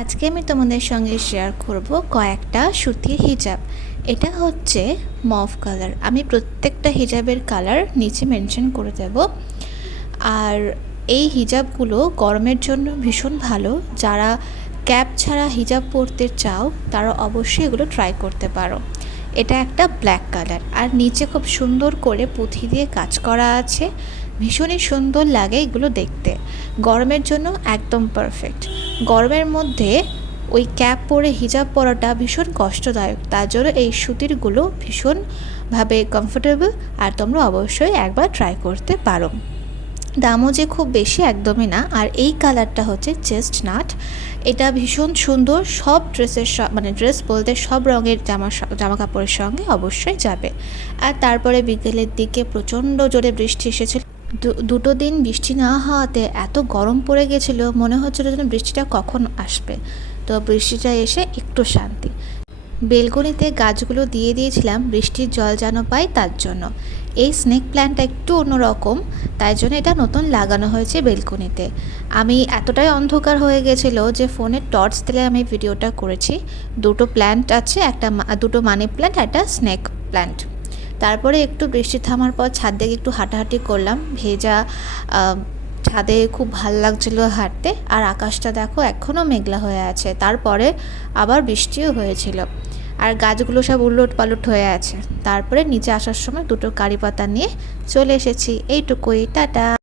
আজকে আমি তোমাদের সঙ্গে শেয়ার করব কয়েকটা সুতির হিজাব। এটা হচ্ছে মভ কালার। আমি প্রত্যেকটা হিজাবের কালার নিচে মেনশন করে দেব। আর এই হিজাবগুলো গরমের জন্য ভীষণ ভালো। যারা ক্যাপ ছাড়া হিজাব পরতে চাও তারা অবশ্যই এগুলো ট্রাই করতে পারো। এটা একটা ব্ল্যাক কালার, আর নিচে খুব সুন্দর করে পুঁথি দিয়ে কাজ করা আছে। ভীষণই সুন্দর লাগে এগুলো দেখতে। গরমের জন্য একদম পারফেক্ট। গরমের মধ্যে ওই ক্যাপ পরে হিজাব পরাটা ভীষণ কষ্টদায়ক, তার জন্য এই সুতিরগুলো ভীষণভাবে কমফোর্টেবল। আর তোমরা অবশ্যই একবার ট্রাই করতে পারো। দামও যে খুব বেশি একদমই না। আর এই কালারটা হচ্ছে চেস্টনাট। এটা ভীষণ সুন্দর, সব ড্রেসের মানে ড্রেস বলতে সব রঙের জামা কাপড়ের সঙ্গে অবশ্যই যাবে। আর তারপরে বিকেলের দিকে প্রচণ্ড জোরে বৃষ্টি এসেছিল। দুটো দিন বৃষ্টি না হওয়াতে এত গরম পড়ে গেছিলো, মনে হচ্ছিলো যেন বৃষ্টিটা কখন আসবে। তো বৃষ্টিটা এসে একটু শান্তি। বেলকনিতে গাছগুলো দিয়ে দিয়েছিলাম বৃষ্টির জল যেন পাই তার জন্য। এই স্নেক প্ল্যান্টটা একটু অন্যরকম, তাই জন্য এটা নতুন লাগানো হয়েছে বেলকনিতে। আমি এতটাই অন্ধকার হয়ে গেছিলো যে ফোনের টর্চ দিলে আমি ভিডিওটা করেছি। দুটো প্ল্যান্ট আছে, দুটো মানি প্ল্যান্ট, একটা স্নেক প্ল্যান্ট। তারপরে একটু বৃষ্টি থামার পর ছাদ থেকে একটু হাঁটাহাঁটি করলাম। ভেজা ছাদে খুব ভাল লাগছিলো হাঁটতে। আর আকাশটা দেখো এখনও মেঘলা হয়ে আছে, তারপরে আবার বৃষ্টিও হয়েছিল। আর গাছগুলো সব উলট পালট হয়ে আছে। তারপরে নিচে আসার সময় দুটো কারি পাতা নিয়ে চলে এসেছি। এইটুকুই, টাটা।